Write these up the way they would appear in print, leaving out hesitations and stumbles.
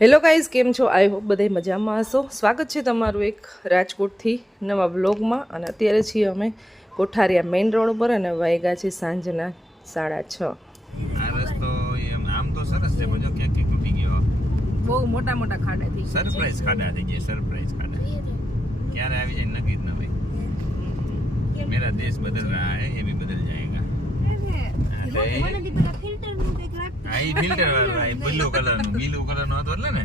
Hello guys, કેમ છો? I hope બધા મજામાં હશો. સ્વાગત છે તમારું એક રાજકોટથી નવા વ્લોગમાં. અને અત્યારે છીએ અમે કોઠારિયા મેઇન રોડ ઉપર અને વાગ્યા છે સાંજના 6:30. આ રસ્તો એમ આમ તો સરસ છે, પણ જો ક્યાંક ક્યાંક તૂટી ગયો. બહુ મોટા મોટા ખાડા થઈ ગયા. સરપ્રાઈઝ ખાડા થઈ ગયા, સરપ્રાઈઝ ખાડા. ક્યારે આવી જાય નક્કી જ ન ભાઈ. મેરા દેશ બદલ રહા હે, ये भी बदल जाएगा. આ ફિલ્ટર વાળું, આ બ્લુ કલરનું હતું એટલે ને.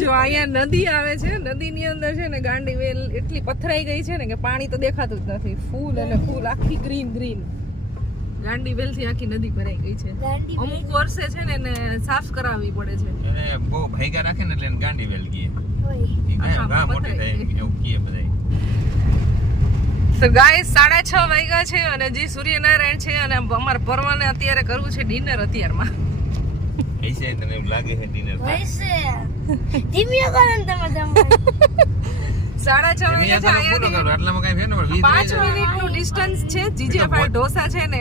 જો અહીંયા નદી આવે છે, નદીની અંદર છે ને ગાંડી વેલ એટલી પથરાઈ ગઈ છે ને કે પાણી તો દેખાતું જ નથી. ફૂલ અને ફૂલ આખી ગ્રીન ગ્રીન ગાંડી વેલ થી આખી નદી ભરાઈ ગઈ છે. અમુક વર્ષે છે ને એને સાફ કરાવવી પડે છે. એને બહુ ભાઈગા રાખે ને એટલે એને ગાંડી વેલ કીએ. ઘા મોટી થાય એવું કીએ બધા. તો ગાઈસ 6:30 વાગ્યા છે અને જે સૂર્યનારાયણ છે અને અમારા પરવાને અત્યારે કરવું છે ડિનર. અત્યારમાં એસે તને એવું લાગે છે ડિનર વૈસે ધીમીઓ કરો ને તમે જમવાનું 6:30 વાગ્યા છે. આટલામાં કઈ ફેર ન પડે. 5 મિનિટનું ડિસ્ટન્સ છે. જીજેભાઈ ઢોસા છે ને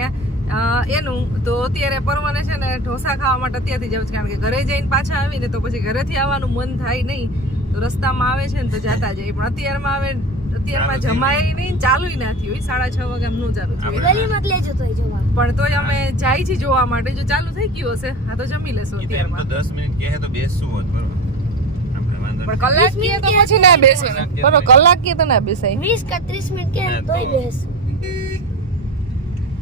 એનું. તો અત્યારે પરવાને છે ને ઢોસા ખાવા માટે અત્યારથી જાવ છે, કારણ કે ઘરે જઈને પાછા આવીને તો પછી ઘરેથી આવવાનું મન થાય નહીં. તો રસ્તામાં આવે છે ને તો જાતા જાય, પણ અત્યારમાં જમાય નહીં, ચાલુ ના થયું હોય. 6:30 વાગે નું ચાલુ થયું. ગલીમાં જ લેજો તોય જોવા. પણ તોય અમે જાય છે જોવા માટે. જો ચાલુ થઈ ગયું હશે આ તો જમી લેશું અત્યારમાં. 10 મિનિટ કહે તો બેસશું હોત બરોબર. આપણે વાંધો પણ કલાક કીએ તો પછી ના બેસે. બરોબર, કલાક કીએ તો ના બેસાય. 20 કે 30 મિનિટ કે તોય બેસ.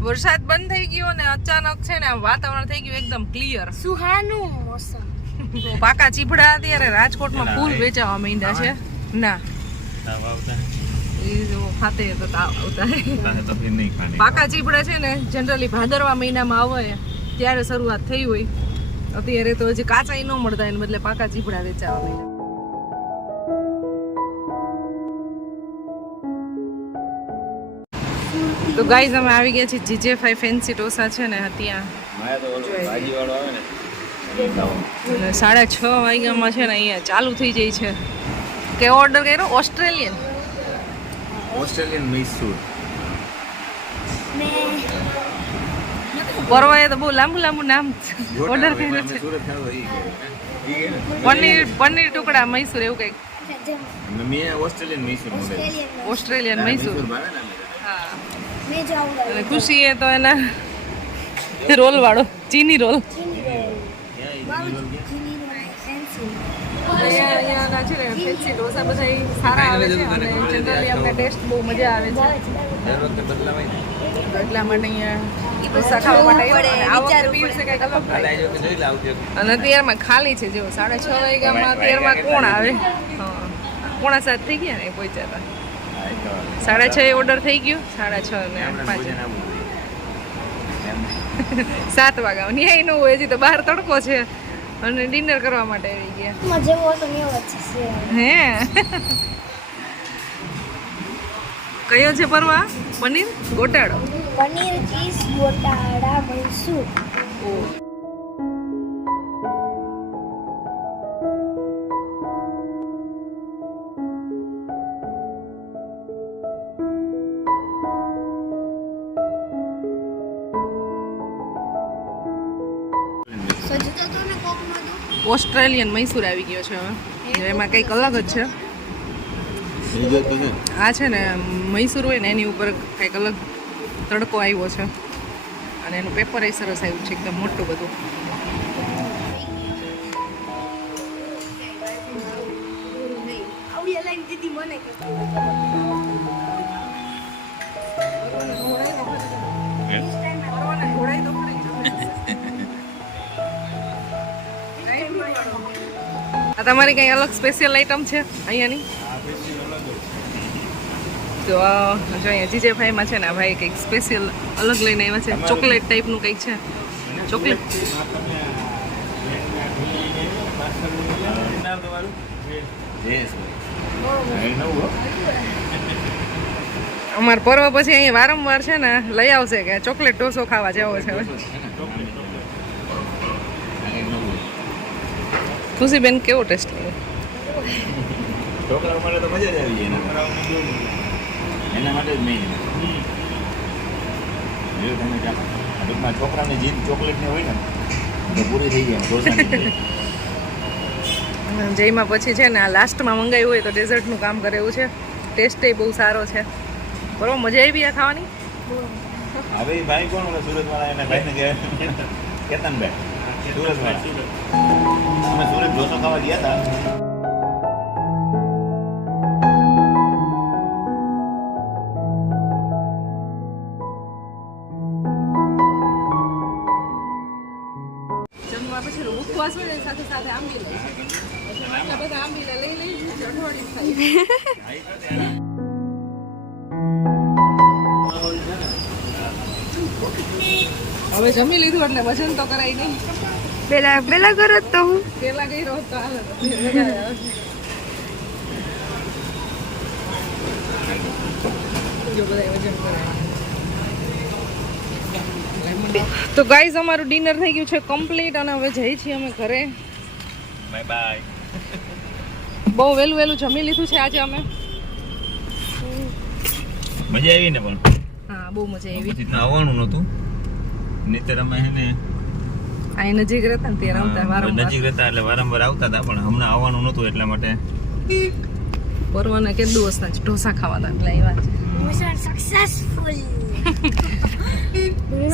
વરસાદ બંધ થઈ ગયો ને અચાનક છે ને વાતાવરણ થઈ ગયું એકદમ ક્લિયર, સુહાનું મોસમ. પાકા ચીપડા અત્યારે રાજકોટમાં ફૂલ વેચાવા માંડ્યા છે. ના એ જો ખાતે તો તાવ આવતા હે. તો ફિર નહીં ખાને. પાકા ચીપડા છે ને જનરલી ભાદરવા મહિનામાં આવે ત્યારે શરૂઆત થઈ હોય. અત્યારે તો હજી કાચા ન મળતા, એને બદલે પાકા ચીપડા વેચાવા માંડ્યા. તો ગાઈઝ અમે આવી ગયા છીએ જીજે5 ફેન્સી ઢોસા છે ને ત્યાં. માયા તો ઓલો ભાજીવાળો આવે ને અને 6:30 વાગ્યામાં છે ને અહીંયા ચાલુ થઈ જાય છે. કેવો ઓર્ડર કર્યો? ઓસ્ટ્રેલિયન મૈસૂર. પરવાએ તો બહુ લાંબુ નામ ઓર્ડર કર્યો છે. પનીર ટુકડા મૈસૂર એવું કંઈક. મેં ઓસ્ટ્રેલિયન મૈસૂર ભાવે ને. હા. મે જાઉં અને ખુશીએ તો એના રોલ વાળો ચીની રોલ. અહીંયાના છે ને ફેન્સી ઢોસા બધા સારા આવે છે અને જનરલી અમને ટેસ્ટ બહુ મજા આવે છે. એટલા માટે અહીંયા ઢોસા ખાવા માટે આ વખતે દિવસે કંઈક અલગ થાય. અને અત્યારમાં ખાલી છે. જો 6:30 વાગ્યામાં અત્યારમાં કોણ આવે? હા, 6:45 થઈ ગયા ને પહોંચ્યા હતા. 6:30 ઓર્ડર થઈ ગયો. 6:30 ને 5 7 વાગ્યા ન્યાય ન હોય. હજી તો બહાર તડકો છે અને ડિનર કરવા માટે આવી ગયા. જેવો હતો ને એવો જ છે. હે કયો છે પરવા? પનીર ગોટાળો. પનીર ચીઝ ગોટાળા મૈસૂર. ઓસ્ટ્રેલિયન મૈસૂર આવી ગયો છે હવે. એમાં કંઈક અલગ જ છે. આ છે ને મૈસૂર હોય ને એની ઉપર કંઈક અલગ તડકો આવ્યો છે અને એનું પેપર એ સરસ આવ્યું છે, એકદમ મોટું બધું. આવડી લાઈન દીદી મને આ તમારી કઈ અલગ સ્પેશિયલ આઈટમ છે અહીંયાની? તો અહીંયા જીજેભાઈમાં છે ને ભાઈ કંઈક સ્પેશિયલ અલગ લઈને આવ્યા છે. ચોકલેટ ટાઈપનું કંઈક છે. ચોકલેટ અમાર પર્વ પછી અહીંયા વારંવાર છે ને લઈ આવશે કે ચોકલેટ ઢોસો ખાવા જવો છે. હવે ખુશીબેન કેવો ટેસ્ટ લાગે? છોકરાઓ માટે તો મજા જ આવી જાય. એના માટે જ મેઇન ટૂંકમાં છોકરાની જીદ ચોકલેટની હોય ને તો પૂરી થઈ જાય. જેમાં પછી છે ને આ લાસ્ટમાં મંગાવ્યું હોય તો ડેઝર્ટનું કામ કરે એવું છે. ટેસ્ટ બહુ સારો છે. બરોબર, મજા આવી આ ખાવાની. હવે ભાઈ કોણ ઓલા સુરત વાળા એને ભાઈને કેતનભાઈ સુરત વાળા અમે સુરત ઢોસો ખાવા ગયા હતા. જમવા પછી ઉપવાસ હોય ને સાથે સાથે આંબી લે છે. આટલા બધા આંબી લઈ અઠવાડિયું ખાઈ. હવે જમી લીધું એટલે વજન તો કરાય નહીં. પેલા કરો તો હું પેલા કઈ રોજ તો હાલે જો બધા વજન કરાય. તો ગાઈઝ અમારું ડિનર થઈ ગયું છે કમ્પ્લીટ અને હવે જઈએ છીએ અમે ઘરે. Bye bye. બહુ વહેલું જમી લીધું છે આજે અમે. મજા આવી ને પણ. હા, બહુ મજા આવી. પછી આવવાનું નહોતું. નીતર અમે હે ને અહીં નજીક રહેતા ને ત્યાં રમતા વારંવાર. નજીક રહેતા એટલે વારંવાર આવતા હતા પણ હમણાં આવવાનું નહોતું એટલા માટે. પરવાના કે દિવસના જ ઢોસા ખાવાના એટલે આવ્યા છે. મિશન સક્સેસફુલ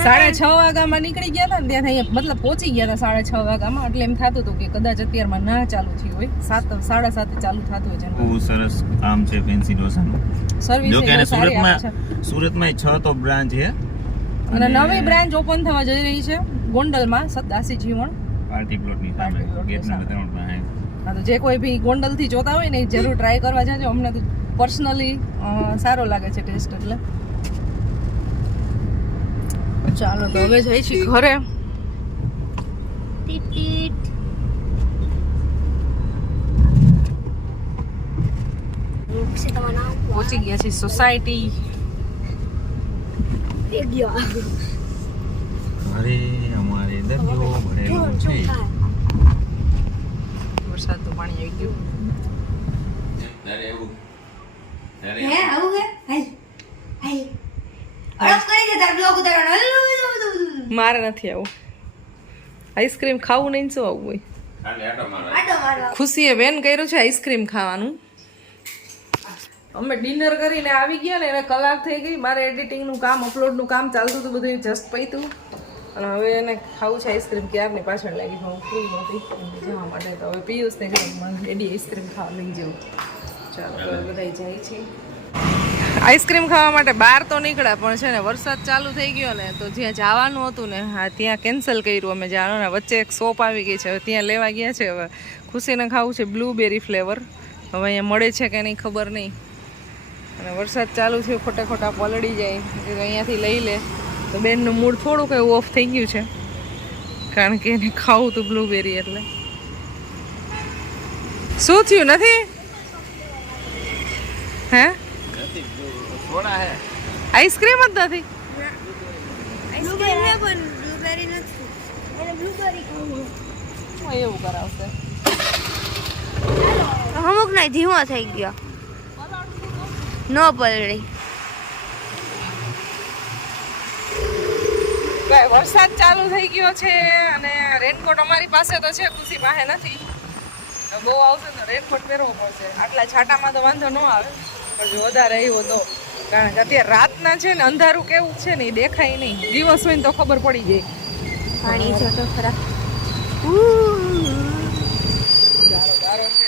6:30 વાગ્યામાં નીકળી ગયા હતા ને ત્યાંથી અહીંયા મતલબ પહોંચી ગયા હતા 6:30 વાગ્યામાં. એટલે એમ થતું હતું કે કદાચ અત્યારમાં ના ચાલુ થયું હોય, 7 7:30 ચાલુ થતું હોય છે. બહુ સરસ કામ છે ફેન્સી ઢોસાનું. સર્વિસ જો કે બહુ સારી આપે છે. સુરતમાં 6 તો બ્રાન્ચ છે અને નવી બ્રાન્ચ ઓપન થવા જઈ રહી છે ગોંડલમાં, સત્તાસી જીવણ પાર્ટી પ્લોટની સામે ગેટના બતાવવામાં આવે. હા, તો જે કોઈ બી ગોંડલથી જોતા હોય ને એ જરૂર ટ્રાય કરવા જાજો. અમને તો પર્સનલી સારો લાગે છે ટેસ્ટ. એટલે ચાલો તો હવે જઈ છીએ ઘરે. પહોંચી ગયા છીએ સોસાયટી. અરે અમારે દરિયો ભરેલો છે. વરસાદનું પાણી આવી ગયું. મારે નથી આવું. આઈસ્ક્રીમ ખાવું નહીં, શું આવું હોય? ખુશીએ બેન કર્યું છે આઈસ્ક્રીમ ખાવાનું. અમે ડિનર કરીને આવી ગયા ને એને કલાક થઈ ગઈ. મારે એડિટિંગનું કામ, અપલોડનું કામ ચાલતું હતું, બધું જસ્ટ પૈતું. અને હવે એને ખાવું છે આઈસ્ક્રીમ. ક્યારની પાછળ લાગી હું ફ્રી નહોતી જવા માટે. તો હવે પિયુષને કીધું એડી આઈસ્ક્રીમ ખાવા લઈ જાઉં. ચાલો તો બધા જાય છે આઈસ્ક્રીમ ખાવા માટે. બહાર તો નીકળ્યા પણ છે ને વરસાદ ચાલુ થઈ ગયો ને તો જ્યાં જવાનું હતું ને હા ત્યાં કેન્સલ કર્યું અમે જવાનું ને. વચ્ચે એક શોપ આવી ગઈ છે, હવે ત્યાં લેવા ગયા છે. હવે ખુશીને ખાવું છે બ્લુબેરી ફ્લેવર. હવે અહીંયા મળે છે કે નહીં ખબર નહીં. અને વરસાદ ચાલુ થયો, ખોટા પલળી જાય કે અહીંયાથી લઈ લે. તો બેનનું મૂડ થોડુંક એવું ઓફ થઈ ગયું છે કારણ કે એને ખાવું હતું બ્લુબેરી. એટલે શું થયું? નથી હે આઈસ્ક્રીમ જ નથી. એવું કરાવશે. અમુક નહીં ધીમો થઈ ગયો, નો પલળી. વરસાદ ચાલુ થઈ ગયો છે અને રેનકોટ અમારી પાસે તો છે, ખુશી પાસે નથી. બહુ આવશે તો રેનકોટ પહેરવો પડશે. આટલા છાંટામાં તો વાંધો ન આવે પણ જો વધારે આવ્યો તો, કારણ કે અત્યારે રાતના છે ને અંધારું કેવું છે ને એ દેખાય નહીં. દિવસ હોય ને તો ખબર પડી જાય. પાણી છે તો ખરા. ગારો છે.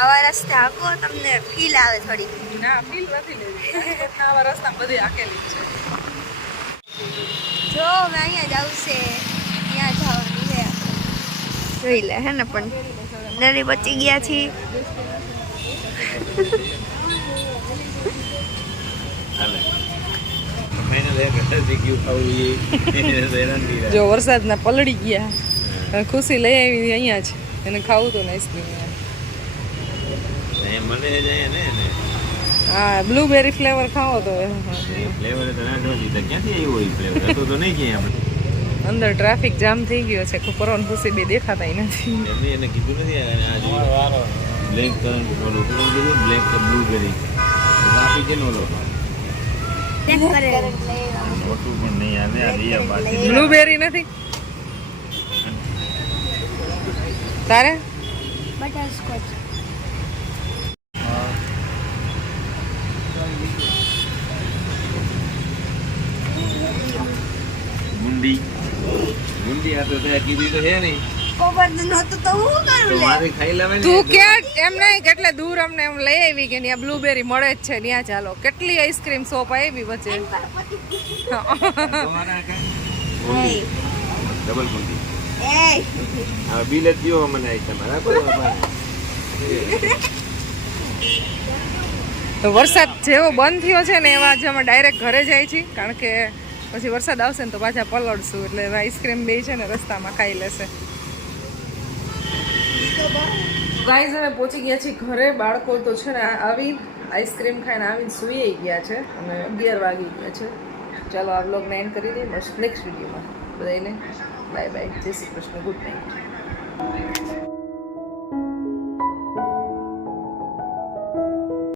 આવા રસ્તા આખો તમને ફીલ આવે થોડી. ના, ફીલ નથી લેવી. આવા રસ્તા બધી આકેલી છે. જો મેં અહીંયા જાઉં છે, ત્યાં જવાનું છે. જોઈ લે હે ને. પણ નરી બચી ગયા છીએ. જો વરસાદના પલળી ગયા અને ખુશી લઈ આવી અહીંયા જ. એને ખાવું તો ને આઈસ્ક્રીમ. હા, બ્લુબેરી ફ્લેવર ખાવો તો. અંદર ટ્રાફિક જામ થઈ ગયો છે. પરવાન ખુશી બે દેખાતા નથી. બ્લુબેરી નથી તારે? બટરસ્કોચ. ગુંડી આ તો ત્યાં કીધી તો છે નહીં ખબર નહોતું તો હું તો કરું લે. મારે ખાઈ લેવે ને તું ક્યાં એમ નહીં કેટલે દૂર અમને એમ લઈ આવી કે ત્યાં બ્લુબેરી મળે જ છે ત્યાં ચાલો કેટલી આઈસ્ક્રીમ શોપ આવી વચ્ચે તમારા કાંઈ ડબલ ગુંડી એ હવે બિલ જ દ્યો મને આ તમારા બરાબર તો વરસાદ જેવો બંધ થયો છે ને એવા જ અમે ડાયરેક્ટ ઘરે જાય છીએ કારણ કે પછી વરસાદ આવશે ને તો પાછા પલળશું એટલે આઈસ્ક્રીમ બે છે ને રસ્તામાં ખાઈ લેશે ગાઈઝ અમે પહોંચી ગયા છીએ ઘરે બાળકો તો છે ને આવી આઈસ્ક્રીમ ખાઈને આવીને સૂઈ ગયા છે અને 11 વાગી ગયા છે ચાલો આ વ્લોગને એન્ડ કરી દઈએ બસ નેક્સ્ટ વિડીયોમાં બધાને બાય બાય જય શ્રી કૃષ્ણ ગુડ નાઇટ